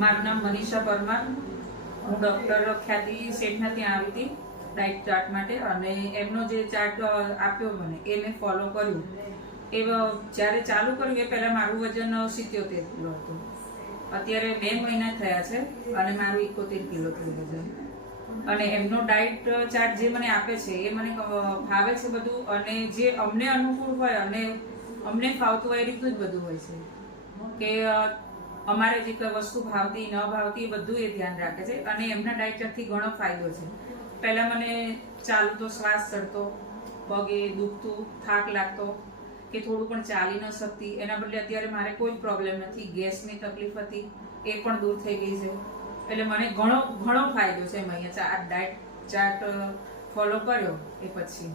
મારું નામ મનીષા પરમાર. હું ડૉક્ટર ખ્યાતિ શેઠના ત્યાં આવી હતી ડાયટ ચાર્ટ માટે, અને એમનો જે ચાર્ટ આપ્યો મને એ મેં ફોલો કર્યું. એ જ્યારે ચાલુ કર્યું એ પહેલાં મારું વજન 77 કિલો હતું. અત્યારે 2 મહિના થયા છે અને મારું 71 કિલો થયું વજન. અને એમનો ડાયટ ચાર્ટ જે મને આપે છે એ મને ભાવે છે બધું, અને જે અમને અનુકૂળ હોય અને અમને ફાવતું હોય એ રીતનું જ બધું હોય છે. કે અમારે જે કોઈ વસ્તુ ભાવતી ન ભાવતી એ બધું એ ધ્યાન રાખે છે. અને એમના ડાયટ ચાર્ટથી ઘણો ફાયદો છે. પહેલાં મને ચાલતો તો શ્વાસ ચડતો, પગે દુખતું, થાક લાગતો, કે થોડું પણ ચાલી ન શકતી. એના બદલે અત્યારે મારે કોઈ પ્રોબ્લેમ નથી. ગેસની તકલીફ હતી એ પણ દૂર થઈ ગઈ છે. એટલે મને ઘણો ફાયદો છે એમ અહીંયા આ ડાયટ ચાર્ટ ફોલો કર્યો એ પછી.